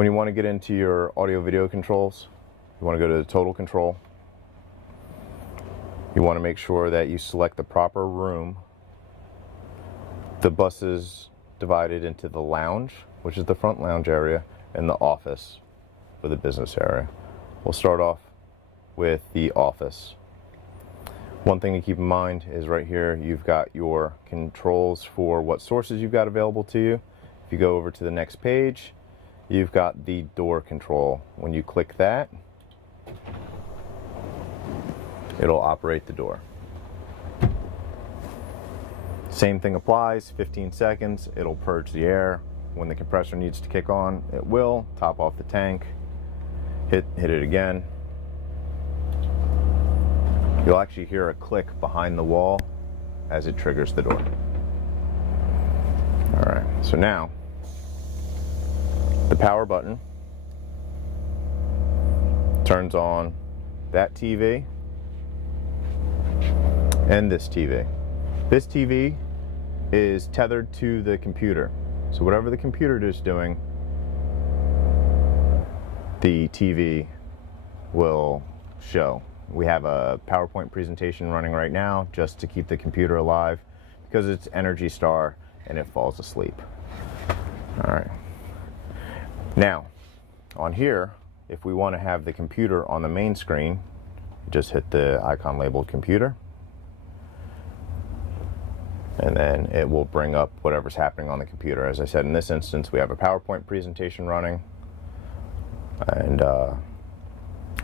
When you want to get into your audio video controls, you want to go to the total control. You want to make sure that you select the proper room. The bus is divided into the lounge, which is the front lounge area, and the office for the business area. We'll start off with the office. One thing to keep in mind is right here you've got your controls for what sources you've got available to you. If you go over to the next page, you've got the door control. When you click that, it'll operate the door. Same thing applies, 15 seconds, it'll purge the air. When the compressor needs to kick on, it will. Top off the tank, hit it again. You'll actually hear a click behind the wall as it triggers the door. All right, so now the power button turns on that TV and this TV. This TV is tethered to the computer. So whatever the computer is doing, the TV will show. We have a PowerPoint presentation running right now just to keep the computer alive because it's Energy Star and it falls asleep. All right. Now, on here, if we want to have the computer on the main screen, just hit the icon labeled computer, and then it will bring up whatever's happening on the computer. As I said, in this instance, we have a PowerPoint presentation running, and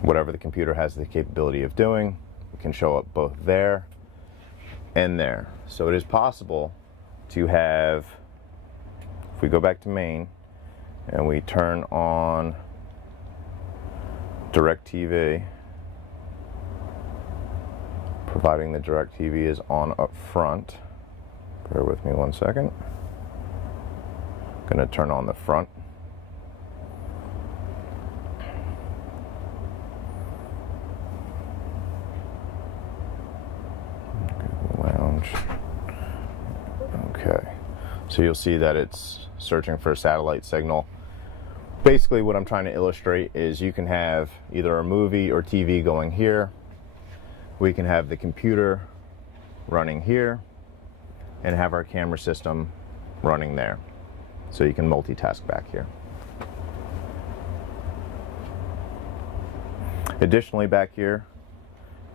whatever the computer has the capability of doing, it can show up both there and there. So it is possible to have, if we go back to main and we turn on DirecTV, providing the DirecTV is on up front. Bear with me one second. I'm going to turn on the front. Lounge. Okay. So you'll see that it's searching for a satellite signal. Basically what I'm trying to illustrate is you can have either a movie or TV going here. We can have the computer running here and have our camera system running there. So you can multitask back here. Additionally, back here,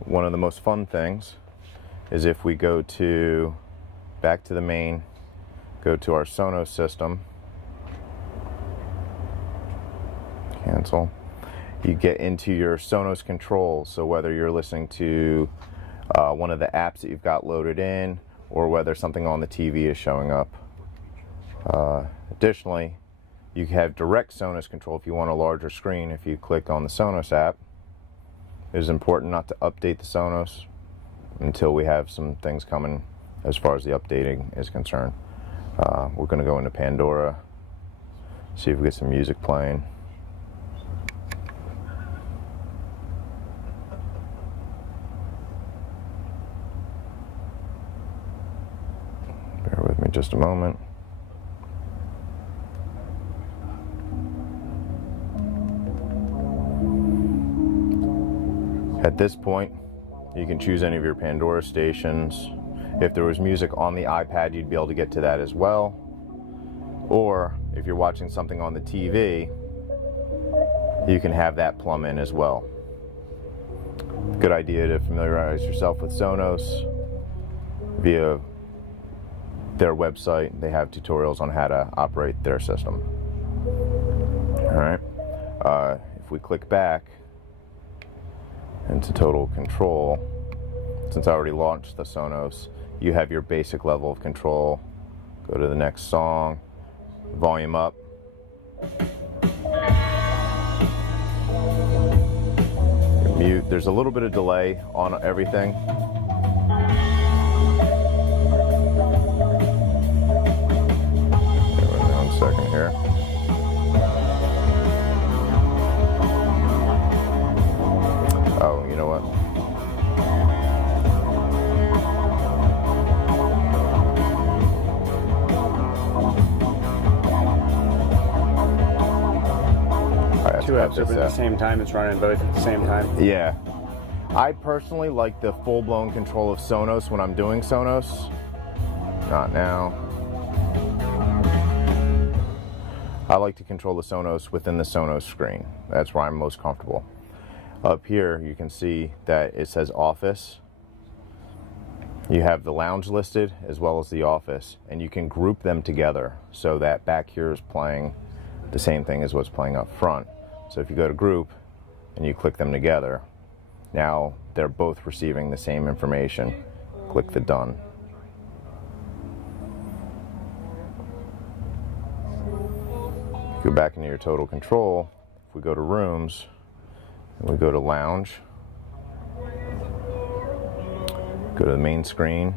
one of the most fun things is if we go to back to the main, go to our Sonos system, cancel, you get into your Sonos controls. So whether you're listening to one of the apps that you've got loaded in, or whether something on the TV is showing up. Additionally, you have direct Sonos control if you want a larger screen. If you click on the Sonos app, it is important not to update the Sonos until we have some things coming as far as the updating is concerned. We're going to go into Pandora, see if we get some music playing. Bear with me just a moment. At this point, you can choose any of your Pandora stations. If there was music on the iPad, you'd be able to get to that as well. Or if you're watching something on the TV, you can have that plumb in as well. Good idea to familiarize yourself with Sonos via their website. They have tutorials on how to operate their system. All right. If we click back into total control, since I already launched the Sonos, you have your basic level of control. Go to the next song, volume up. Mute. There's a little bit of delay on everything. One second here. Oh, you know what? That's two what apps they open at the say. same time. It's running both at the same time. Yeah. I personally like the full-blown control of Sonos when I'm doing Sonos. Not now. I like to control the Sonos within the Sonos screen. That's where I'm most comfortable. Up here, you can see that it says Office. You have the lounge listed as well as the office, and you can group them together so that back here is playing the same thing as what's playing up front. So if you go to group and you click them together, now they're both receiving the same information. Click the done. Go back into your total control. If we go to rooms and we go to lounge, go to the main screen,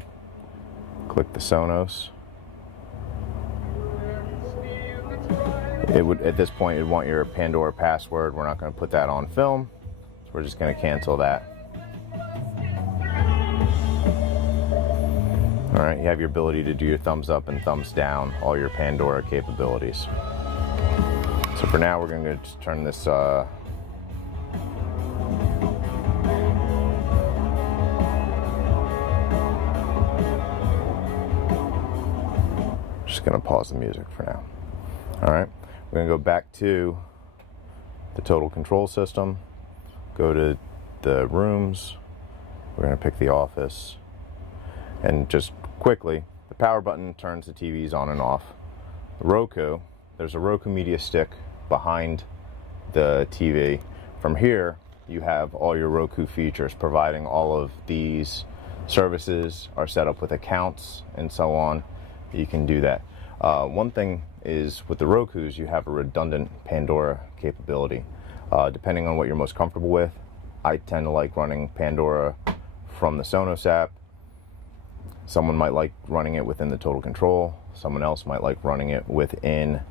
click the Sonos. It would, at this point, you'd want your Pandora password. We're not going to put that on film, so we're just going to cancel that. All right, you have your ability to do your thumbs up and thumbs down, all your Pandora capabilities. So for now, we're going to just turn this just going to pause the music for now. All right, we're going to go back to the total control system, go to the rooms, we're going to pick the office, and just quickly, the power button turns the TVs on and off. The Roku, there's a Roku media stick behind the TV. From here, you have all your Roku features, providing all of these services are set up with accounts and so on. You can do that. One thing is with the Rokus, you have a redundant Pandora capability. Depending on what you're most comfortable with, I tend to like running Pandora from the Sonos app. Someone might like running it within the total control. Someone else might like running it within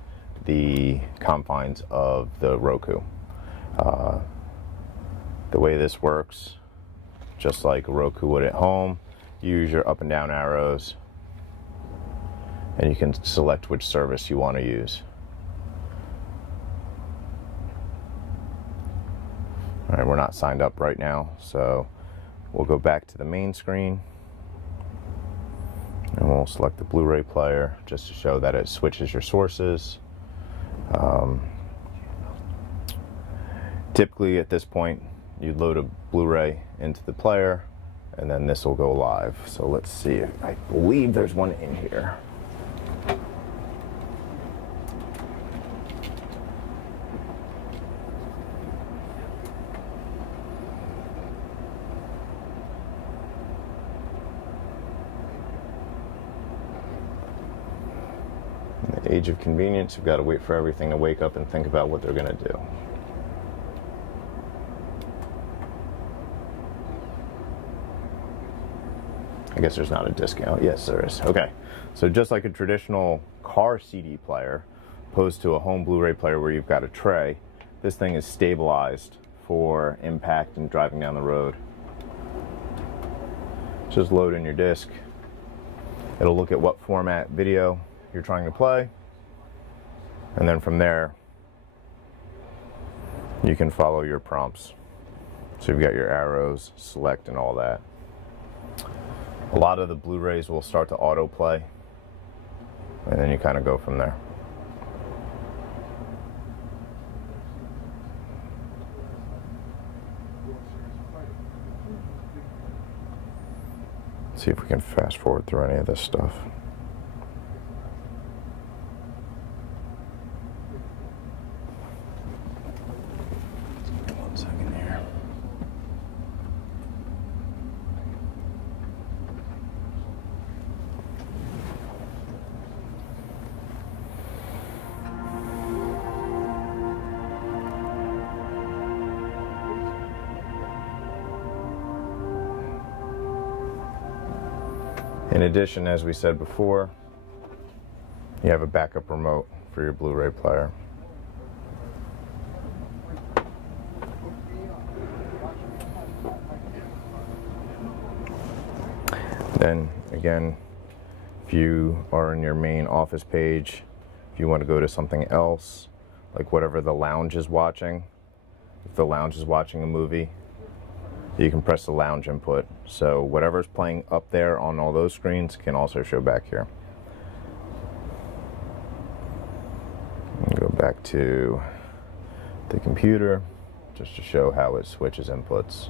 the confines of the Roku. The way this works, just like Roku would at home, you use your up and down arrows, and you can select which service you want to use. All right, we're not signed up right now, so we'll go back to the main screen, and we'll select the Blu-ray player just to show that it switches your sources. Typically at this point, you'd load a Blu-ray into the player, and then this will go live. So let's see, I believe there's one in here. In the age of convenience, you've got to wait for everything to wake up and think about what they're going to do. I guess there's not a discount. Yes, there is. Okay. So just like a traditional car CD player, opposed to a home Blu-ray player where you've got a tray, this thing is stabilized for impact and driving down the road. Just load in your disc. It'll look at what format video you're trying to play, and then from there you can follow your prompts. So you've got your arrows, select, and all that. A lot of the Blu-rays will start to autoplay, and then you kind of go from there. Let's see if we can fast forward through any of this stuff. One second here. In addition, as we said before, you have a backup remote for your Blu-ray player. Then again, if you are in your main office page, if you want to go to something else, like whatever the lounge is watching. If the lounge is watching a movie, you can press the lounge input. So whatever's playing up there on all those screens can also show back here. Go back to the computer just to show how it switches inputs.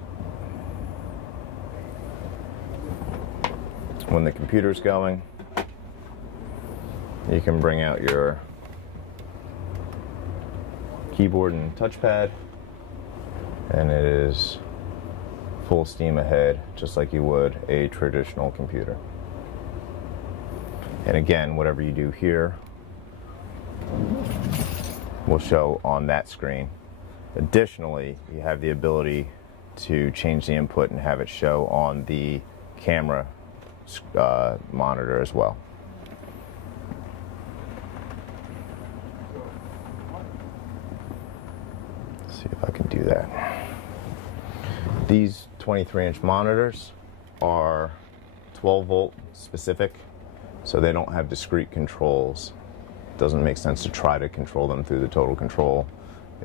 When the computer's going, you can bring out your keyboard and touchpad, and it is full steam ahead, just like you would a traditional computer. And again, whatever you do here will show on that screen. Additionally, you have the ability to change the input and have it show on the camera monitor as well. Let's see if I can do that. These 23-inch monitors are 12 volt specific, so they don't have discrete controls. It doesn't make sense to try to control them through the total control.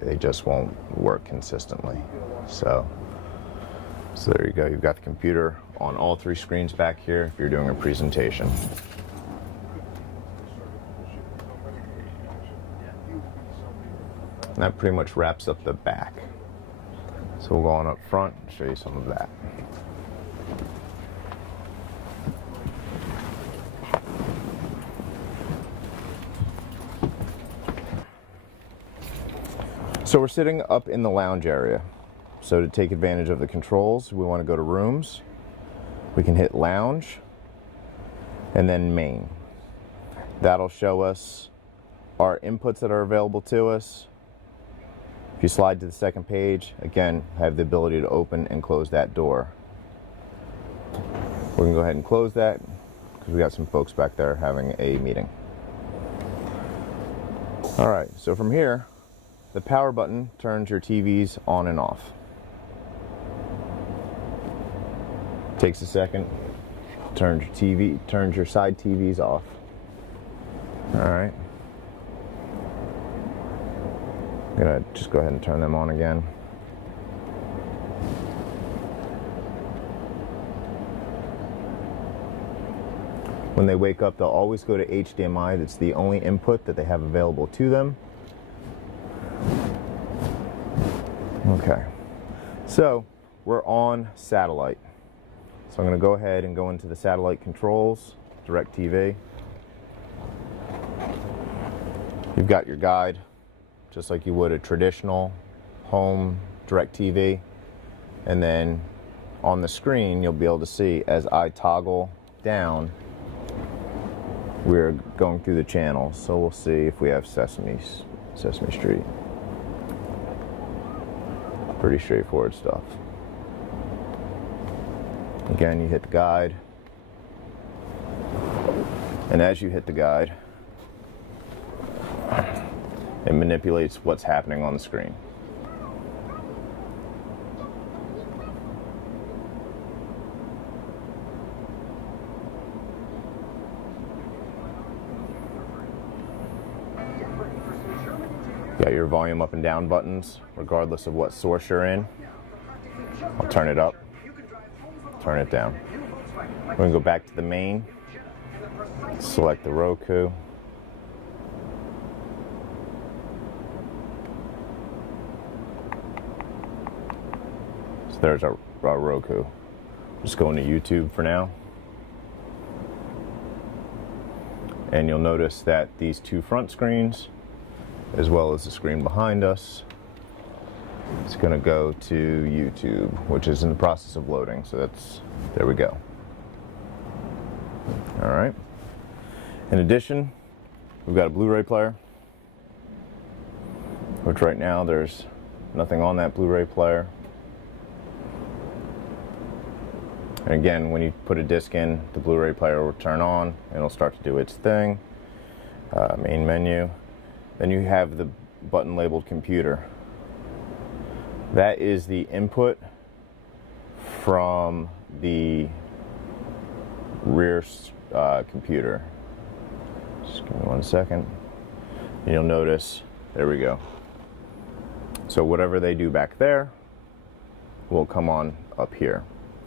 They just won't work consistently. So there you go. You've got the computer on all three screens back here if you're doing a presentation. And that pretty much wraps up the back. So we'll go on up front and show you some of that. So we're sitting up in the lounge area. So to take advantage of the controls, we want to go to rooms. We can hit lounge and then main. That'll show us our inputs that are available to us. If you slide to the second page, again, I have the ability to open and close that door. We're gonna go ahead and close that because we got some folks back there having a meeting. All right, so from here, the power button turns your TVs on and off. Takes a second, turns your side TVs off. All right. I'm gonna just go ahead and turn them on again. When they wake up, they'll always go to HDMI. That's the only input that they have available to them. Okay, so we're on satellite. So I'm going to go ahead and go into the satellite controls, DirecTV. You've got your guide, just like you would a traditional home DirecTV. And then on the screen, you'll be able to see as I toggle down, we're going through the channels. So we'll see if we have Sesame Street. Pretty straightforward stuff. Again, you hit the guide, and as you hit the guide, it manipulates what's happening on the screen. Got your volume up and down buttons, regardless of what source you're in. I'll turn it up, turn it down. We're gonna go back to the main, select the Roku. So there's our Roku. Just going to YouTube for now. And you'll notice that these two front screens, as well as the screen behind us, it's going to go to YouTube, which is in the process of loading. So there we go. All right. In addition, we've got a Blu-ray player, which right now there's nothing on that Blu-ray player. And again, when you put a disc in, the Blu-ray player will turn on and it'll start to do its thing. Main menu. Then you have the button labeled computer. That is the input from the rear computer. Just give me 1 second. And you'll notice There we go. So whatever they do back there will come on up here.